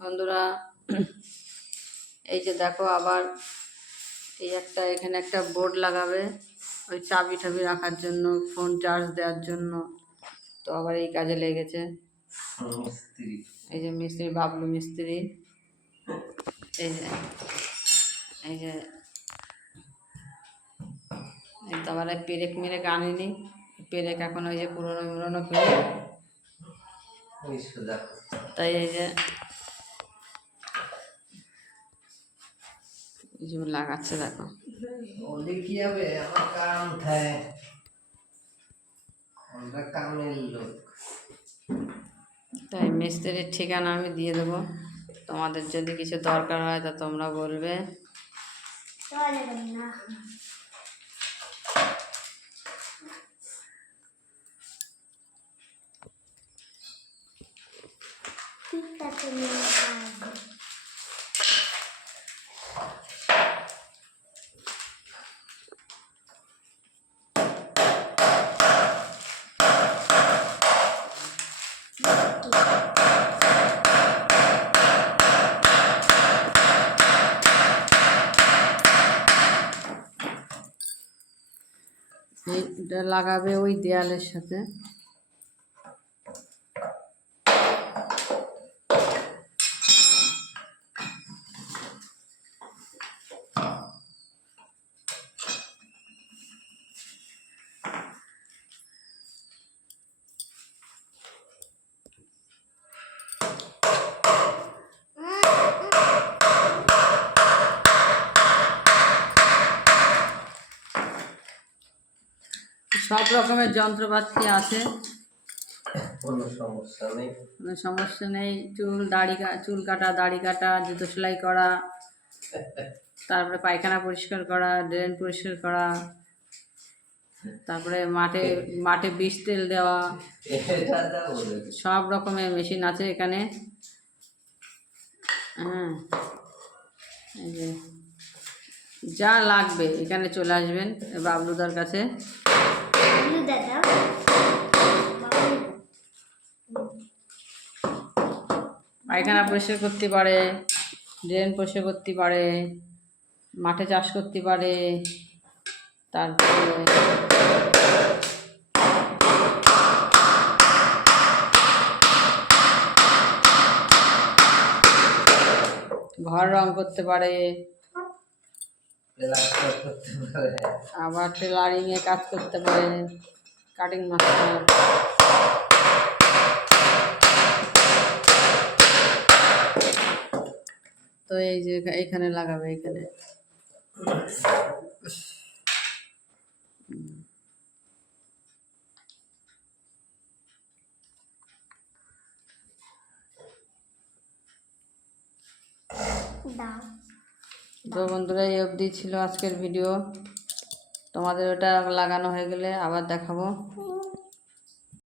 বন্ধুরা, এই যে দেখো আবার এখানে একটা বোর্ড লাগাবে ওই চাবি টাবি রাখার জন্য, ফোন চার্জ দেওয়ার জন্য। তো আবার এই কাজে লেগেছে এই যে মিস্ত্রি, বাবলু মিস্ত্রি। এই যে এই যে তো আবার পেরেক মেরেক আনেনি, পেরেক এখন ওই যে পুরোনো পেরেক। তাই এই যে লাগাচ্ছে, দেখো তাই মিস্ত্রির ঠিকানা আমি দিয়ে দেবো, তোমাদের যদি কিছু দরকার হয় তা তোমরা বলবে। এইটা লাগাবে ওই দেয়ালের সাথে। সব রকমের যন্ত্রপাতি আছে, কোনো সমস্যা নেই। চুল কাটা, দাড়ি কাটা, জুতো সেলাই করা, তারপরে পায়খানা পরিষ্কার করা, ড্রেন পরিষ্কার করা, তারপরে মাঠে বিষ তেল দেওয়া, সব রকমের মেশিন আছে এখানে। হ্যাঁ, এই যে যা লাগবে এখানে চলে আসবেন বাবলুদার কাছে। পায়খানা পরিষ্কার করতে পারে, ড্রেন পরিষ্কার করতে পারে, মাঠে চাষ করতে পারে, তারপরে ঘর রং করতে পারে, আবার টেলারিংয়ে কাজ করতে পারে, কাটিং মাস্টার। তো এই যে এখানে লাগাবে, এখানে তো বন্ধুরা, এই অবধি ছিল আজকের ভিডিও। তোমাদের ওটা লাগানো হয়ে গেলে আবার দেখাবো।